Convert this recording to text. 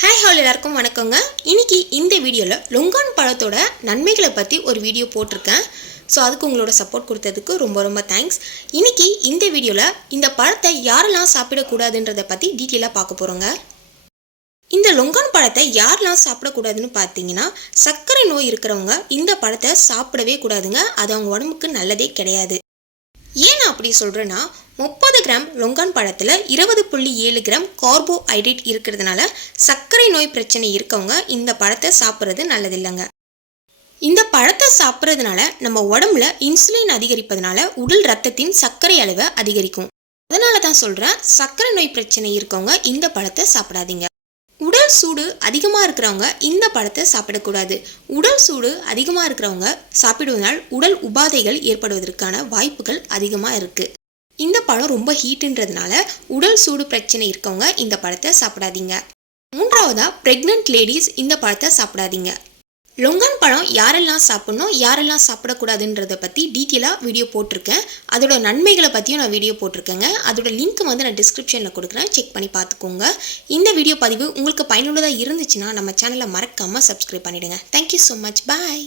Hi hall எல்லாருக்கும் வணக்கங்க. இன்னைக்கு இந்த வீடியோவில் லொங்கான் பழத்தோட நன்மைகளை பற்றி ஒரு வீடியோ போட்டிருக்கேன். ஸோ அதுக்கு உங்களோட சப்போர்ட் கொடுத்ததுக்கு ரொம்ப ரொம்ப தேங்க்ஸ் இன்னைக்கு இந்த வீடியோவில் இந்த பழத்தை யாரெல்லாம் சாப்பிடக்கூடாதுன்றதை பற்றி டீட்டெயிலாக பார்க்க போகிறோங்க இந்த லொங்கான் பழத்தை யாரெல்லாம் சாப்பிடக்கூடாதுன்னு பார்த்தீங்கன்னா சர்க்கரை நோய் இருக்கிறவங்க இந்த பழத்தை சாப்பிடவே கூடாதுங்க. அது அவங்க உடம்புக்கு நல்லதே கிடையாது. ஏன் நான் அப்படி சொல்கிறேன்னா முப்பது கிராம் லொங்கான் பழத்தில் இருபது புள்ளி ஏழு கிராம் கார்போஹைட்ரேட் இருக்கிறதுனால சர்க்கரை நோய் பிரச்சனை இருக்கவங்க இந்த பழத்தை சாப்பிட்றது நல்லதில்லைங்க. இந்த பழத்தை சாப்பிட்றதுனால நம்ம உடம்புல இன்சுலின் அதிகரிப்பதனால உடல் ரத்தத்தின் சர்க்கரை அளவை அதிகரிக்கும். அதனால தான் சொல்கிறேன் சர்க்கரை நோய் பிரச்சனை இருக்கவங்க இந்த பழத்தை சாப்பிடாதீங்க. உடல் சூடு அதிகமாக இருக்கிறவங்க இந்த பழத்தை சாப்பிடக்கூடாது. உடல் சூடு அதிகமாக இருக்கிறவங்க சாப்பிடுவதனால் உடல் உபாதைகள் ஏற்படுவதற்கான வாய்ப்புகள் அதிகமாக இருக்குது இந்த பழம் ரொம்ப ஹீட்டுன்றதுனால உடல் சூடு பிரச்சனை இருக்கவங்க இந்த பழத்தை சாப்பிடாதீங்க. மூன்றாவதாக ப்ரெக்னென்ட் லேடிஸ் இந்த பழத்தை சாப்பிடாதீங்க. லொங்கான் பழம் யாரெல்லாம் சாப்பிட்ணும் யாரெல்லாம் சாப்பிடக்கூடாதுன்றத பற்றி டீட்டெயிலாக வீடியோ போட்டிருக்கேன். அதோட நன்மைகளை பற்றியும் நான் வீடியோ போட்டிருக்கேங்க. அதோட லிங்க் வந்து நான் டிஸ்கிரிப்ஷனில் கொடுக்குறேன். செக் பண்ணி பார்த்துக்கோங்க. இந்த வீடியோ பதிவு உங்களுக்கு பயனுள்ளதாக இருந்துச்சுன்னா நம்ம சேனலை மறக்காமல் சப்ஸ்கிரைப் பண்ணிவிடுங்க தேங்க்யூ ஸோ மச் பாய்